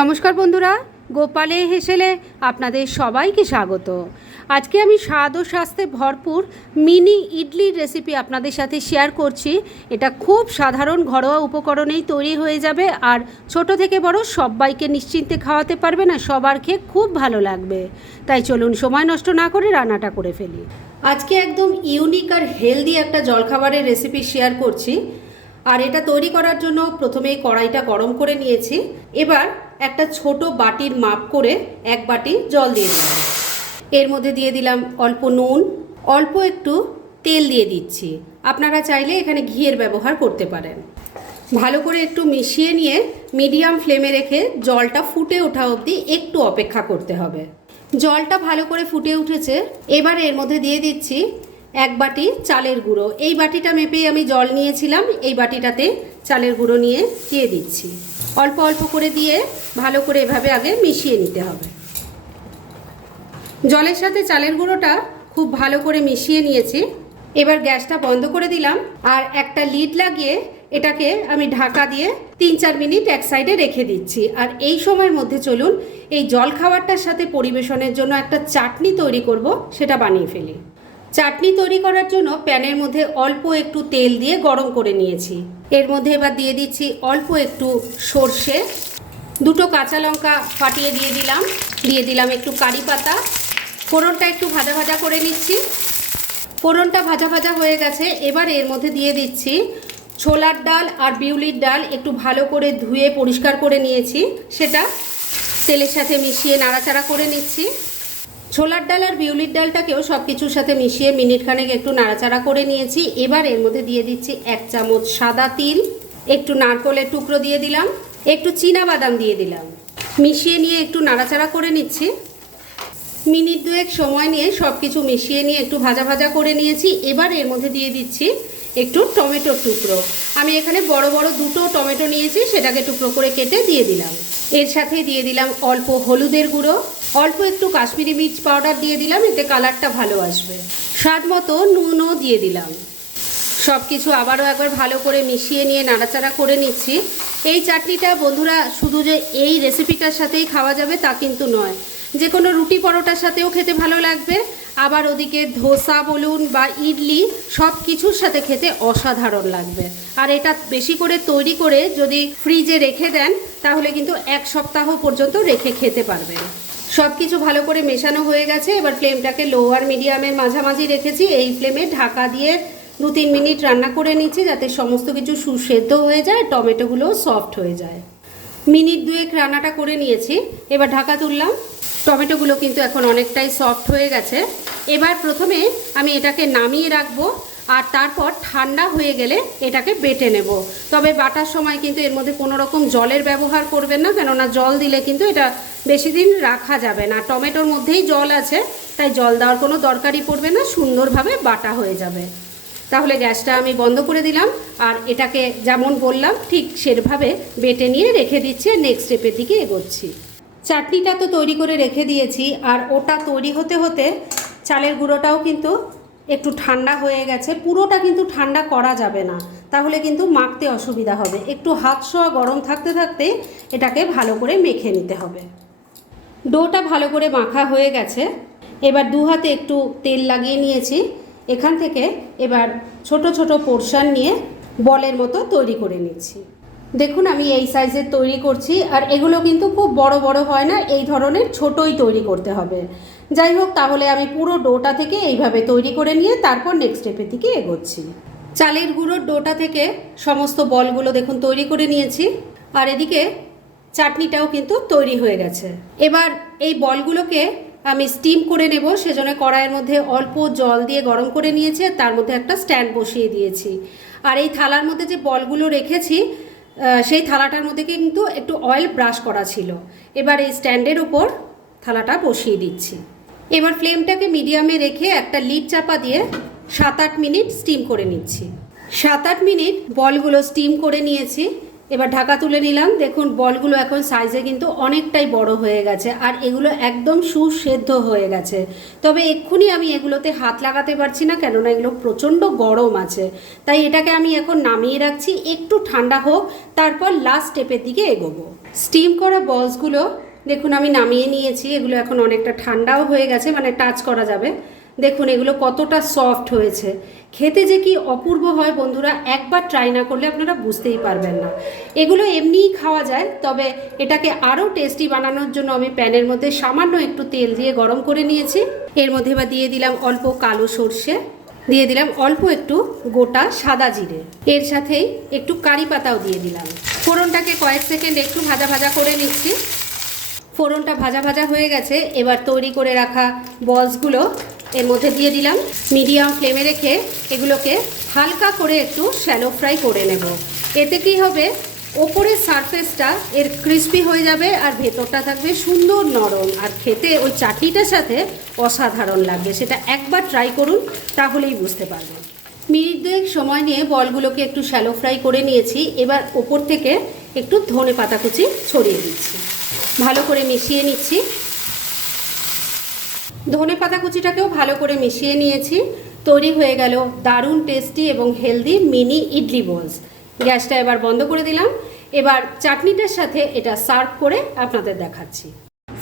নমস্কার বন্ধুরা, গোপালে হেসেলে আপনাদের সবাইকে স্বাগত। আজকে আমি স্বাদ ও স্বাস্থ্যে ভরপুর মিনি ইডলির রেসিপি আপনাদের সাথে শেয়ার করছি। এটা খুব সাধারণ ঘরোয়া উপকরণেই তৈরি হয়ে যাবে আর ছোট থেকে বড় সবাইকে নিশ্চিন্তে খাওয়াতে পারবে না, সবার খেয়ে খুব ভালো লাগবে। তাই চলুন সময় নষ্ট না করে রান্নাটা করে ফেলি। আজকে একদম ইউনিক আর হেলদি একটা জলখাবারের রেসিপি শেয়ার করছি। আর এটা তৈরি করার জন্য প্রথমেই কড়াইটা গরম করে নিয়েছি। এবার একটা ছোট বাটির মাপ করে এক বাটি জল দিয়ে দিলাম। এর মধ্যে দিয়ে দিলাম অল্প নুন, অল্প একটু তেল দিয়ে দিচ্ছি। আপনারা চাইলে এখানে ঘিয়ের ব্যবহার করতে পারেন। ভালো করে একটু মিশিয়ে নিয়ে মিডিয়াম ফ্লেমে রেখে জলটা ফুটে ওঠা অবধি একটু অপেক্ষা করতে হবে। জলটা ভালো করে ফুটে উঠেছে, এবার এর মধ্যে দিয়ে দিচ্ছি এক বাটি চালের গুঁড়ো। এই বাটিটা মেপেই আমি জল নিয়েছিলাম, এই বাটিটাতে চালের গুঁড়ো নিয়ে দিয়ে দিচ্ছি। অল্প অল্প করে দিয়ে ভালো করে এভাবে আগে মিশিয়ে নিতে হবে। জলের সাথে চালের গুঁড়োটা খুব ভালো করে মিশিয়ে নিয়েছি। এবার গ্যাসটা বন্ধ করে দিলাম আর একটা লিড লাগিয়ে এটাকে আমি ঢাকা দিয়ে তিন চার মিনিট এক সাইডে রেখে দিচ্ছি। আর এই সময়ের মধ্যে চলুন এই জল খাবারটার সাথে পরিবেশনের জন্য একটা চাটনি তৈরি করব, সেটা বানিয়ে ফেলি। চাটনি তৈরি করার জন্য প্যানের মধ্যে অল্প একটু তেল দিয়ে গরম করে নিয়েছি। এর মধ্যে এবার দিয়ে দিচ্ছি অল্প একটু সর্ষে। দুটো কাঁচা লঙ্কা ফাটিয়ে দিয়ে দিলাম। দিয়ে দিলাম একটু কারি পাতা। ফোড়নটা একটু ভাজা ভাজা করে নিচ্ছি। ফোড়নটা ভাজা ভাজা হয়ে গেছে। এবার এর মধ্যে দিয়ে দিচ্ছি ছোলার ডাল আর বিউলির ডাল একটু ভালো করে ধুয়ে পরিষ্কার করে নিয়েছি। সেটা তেলের সাথে মিশিয়ে নাড়াচাড়া করে নিচ্ছি। ছোলার ডাল আর বিউলির ডালটাকেও সব কিছুর সাথে মিশিয়ে মিনিট খানেক একটু নাড়াচাড়া করে নিয়েছি। এবার এর মধ্যে দিয়ে দিচ্ছি এক চামচ সাদা তিল, একটু নারকলের টুকরো দিয়ে দিলাম, একটু চীনা বাদাম দিয়ে দিলাম। মিশিয়ে নিয়ে একটু নাড়াচাড়া করে নিচ্ছি। মিনিট দুয়েক সময় নিয়ে সব কিছু মিশিয়ে নিয়ে একটু ভাজা ভাজা করে নিয়েছি। এবার এর মধ্যে দিয়ে দিচ্ছি একটু টমেটোর টুকরো। আমি এখানে বড় বড় দুটো টমেটো নিয়েছি, সেটাকে টুকরো করে কেটে দিয়ে দিলাম। এর সাথে দিয়ে দিলাম অল্প হলুদের গুঁড়ো। অল্প একটু কাশ্মীরি মির্চ পাউডার দিয়ে দিলাম, এতে কালারটা ভালো আসবে। স্বাদ মতো নুনও দিয়ে দিলাম। সব কিছু আবারও একবার ভালো করে মিশিয়ে নিয়ে নাড়াচাড়া করে নিচ্ছি। এই চাটনিটা বন্ধুরা, শুধু যে এই রেসিপিটার সাথেই খাওয়া যাবে তা কিন্তু নয়। যে কোনো রুটি পরোটার সাথেও খেতে ভালো লাগবে। আবার ওদিকে ধোসা বলুন বা ইডলি সব কিছুর সাথে খেতে অসাধারণ লাগবে। আর এটা বেশি করে তৈরি করে যদি ফ্রিজে রেখে দেন, তাহলে কিন্তু এক সপ্তাহ পর্যন্ত রেখে খেতে পারবেন। সব কিছু ভালো করে মেশানো হয়ে গেছে। এবার ফ্লেমটাকে লো আর মিডিয়ামের মাঝামাঝি রেখেছি। এই ফ্লেমে ঢাকা দিয়ে দু তিন মিনিট রান্না করে নিচ্ছি যাতে সমস্ত কিছু সুসেদ্ধ হয়ে যায় টমেটোগুলোও সফট হয়ে যায়। মিনিট দুয়েক রান্নাটা করে নিয়েছি। এবার ঢাকা তুললাম। টমেটোগুলো কিন্তু এখন অনেকটাই সফট হয়ে গেছে। এবার প্রথমে আমি এটাকে নামিয়ে রাখব। আর তারপর ঠান্ডা হয়ে গেলে এটাকে বেটে নেব। তবে বাটার সময় কিন্তু এর মধ্যে কোনো রকম জলের ব্যবহার করবেন না, কেননা জল দিলে কিন্তু এটা বেশি দিন রাখা যাবে না। টমেটোর মধ্যেই জল আছে, তাই জল দেওয়ার কোনো দরকারই পড়বে না, সুন্দরভাবে বাটা হয়ে যাবে। তাহলে গ্যাসটা আমি বন্ধ করে দিলাম, আর এটাকে যেমন বললাম, ঠিক সেভাবে বেটে নিয়ে রেখে দিচ্ছি নেক্সট স্টেপের দিকে এগোচ্ছি। চাটনিটা তো তৈরি করে রেখে দিয়েছি, আর ওটা তৈরি হতে হতে চালের গুঁড়োটাও কিন্তু একটু ঠান্ডা হয়ে গেছে, পুরোটা কিন্তু ঠান্ডা করা যাবে না। তাহলে কিন্তু মাখতে অসুবিধা হবে। একটু হাত শোয়া গরম থাকতে থাকতে এটাকে ভালো করে মেখে নিতে হবে। ডোটা ভালো করে মাখা হয়ে গেছে। এবার দু হাতে একটু তেল লাগিয়ে নিয়েছি। এখান থেকে এবার ছোট ছোট পোর্শন নিয়ে বলের মতো তৈরি করে নিচ্ছি। দেখুন, আমি এই সাইজের তৈরি করছি। আর এগুলো কিন্তু খুব বড় বড় হয় না, এই ধরনের ছোটই তৈরি করতে হবে। যাই হোক, তাহলে আমি পুরো ডোটা থেকে এইভাবে তৈরি করে নিয়ে তারপর নেক্সট স্টেপের দিকে এগোচ্ছি। চালের গুঁড়োর ডোটা থেকে সমস্ত বলগুলো দেখুন, তৈরি করে নিয়েছি। আর এদিকে চাটনিটাও কিন্তু তৈরি হয়ে গেছে। এবার এই বলগুলোকে আমি স্টিম করে নেব, সেজন্য কড়াইয়ের মধ্যে অল্প জল দিয়ে গরম করে নিয়েছি তার মধ্যে একটা স্ট্যান্ড বসিয়ে দিয়েছি। আর এই থালার মধ্যে যে বলগুলো রেখেছি সেই থালাটার মধ্যে কিন্তু একটু অয়েল ব্রাশ করা ছিল। এবার এই স্ট্যান্ডের ওপর থালাটা বসিয়ে দিচ্ছি। এবার ফ্লেমটাকে মিডিয়ামে রেখে একটা লিড চাপা দিয়ে সাত আট মিনিট স্টিম করে নিচ্ছি। সাত আট মিনিট বলগুলো স্টিম করে নিয়েছি। এবার ঢাকা তুলে নিলাম। দেখুন, বলগুলো এখন সাইজে কিন্তু অনেকটাই বড় হয়ে গেছে আর এগুলো একদম সুসেদ্ধ হয়ে গেছে। তবে এক্ষুনি আমি এগুলোতে হাত লাগাতে পারছি না কেননা এগুলো প্রচণ্ড গরম আছে। তাই এটাকে আমি এখন নামিয়ে রাখছি। একটু ঠান্ডা হোক, তারপর লাস্ট স্টেপের দিকে এগোবো। স্টিম করা বলসগুলো দেখুন, আমি নামিয়ে নিয়েছি, এগুলো এখন অনেকটা ঠান্ডাও হয়ে গেছে মানে টাচ করা যাবে। দেখুন, এগুলো কতটা সফট হয়েছে। খেতে যে কি অপূর্ব হয় বন্ধুরা, একবার ট্রাই না করলে আপনারা বুঝতেই পারবেন না। এগুলো এমনিই খাওয়া যায়, তবে এটাকে আরও টেস্টি বানানোর জন্য আমি প্যানের মধ্যে সামান্য একটু তেল দিয়ে গরম করে নিয়েছি। এর মধ্যে বা দিয়ে দিলাম অল্প কালো সর্ষে, দিয়ে দিলাম অল্প একটু গোটা সাদা জিরে। এর সাথেই একটু কারি পাতাও দিয়ে দিলাম। ফোড়নটাকে কয়েক সেকেন্ড একটু ভাজা ভাজা করে নিচ্ছি। ফোড়নটা ভাজা ভাজা হয়ে গেছে, এবার তৈরি করে রাখা বলসগুলো এর মধ্যে দিয়ে দিলাম। মিডিয়াম ফ্লেমে রেখে এগুলোকে হালকা করে একটু শ্যালো ফ্রাই করে নেব। এতে কি হবে? ওপরের সারফেসটা এর ক্রিস্পি হয়ে যাবে আর ভেতরটা থাকবে সুন্দর নরম। আর খেতে ওই চাটনিটার সাথে অসাধারণ লাগবে। সেটা একবার ট্রাই করুন, তাহলেই বুঝতে পারবেন। মিনিট দুয়েক সময় নিয়ে বলগুলোকে একটু শ্যালো ফ্রাই করে নিয়েছি। এবার ওপর থেকে একটু ধনে পাতা কুচি ছড়িয়ে দিচ্ছি। ভালো করে মিশিয়ে নিচ্ছি। ধনে পাতা কুচিটাকেও ভালো করে মিশিয়ে নিয়েছি। তৈরি হয়ে গেল দারুণ টেস্টি এবং হেলদি মিনি ইডলি বোলস গ্যাসটা এবার বন্ধ করে দিলাম। এবার চাটনিটার সাথে এটা সার্ভ করে আপনাদের দেখাচ্ছি।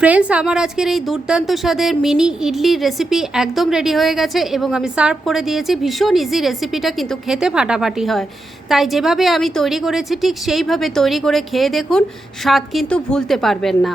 ফ্রেন্ডস আমার আজকের এই দুর্দান্ত স্বাদের মিনি ইডলির রেসিপি একদম রেডি হয়ে গেছে এবং আমি সার্ভ করে দিয়েছি। ভীষণ ইজি রেসিপিটা কিন্তু খেতে ফাটাফাটি হয়। তাই যেভাবে আমি তৈরি করেছি, ঠিক সেইভাবে তৈরি করে খেয়ে দেখুন, স্বাদ কিন্তু ভুলতে পারবেন না।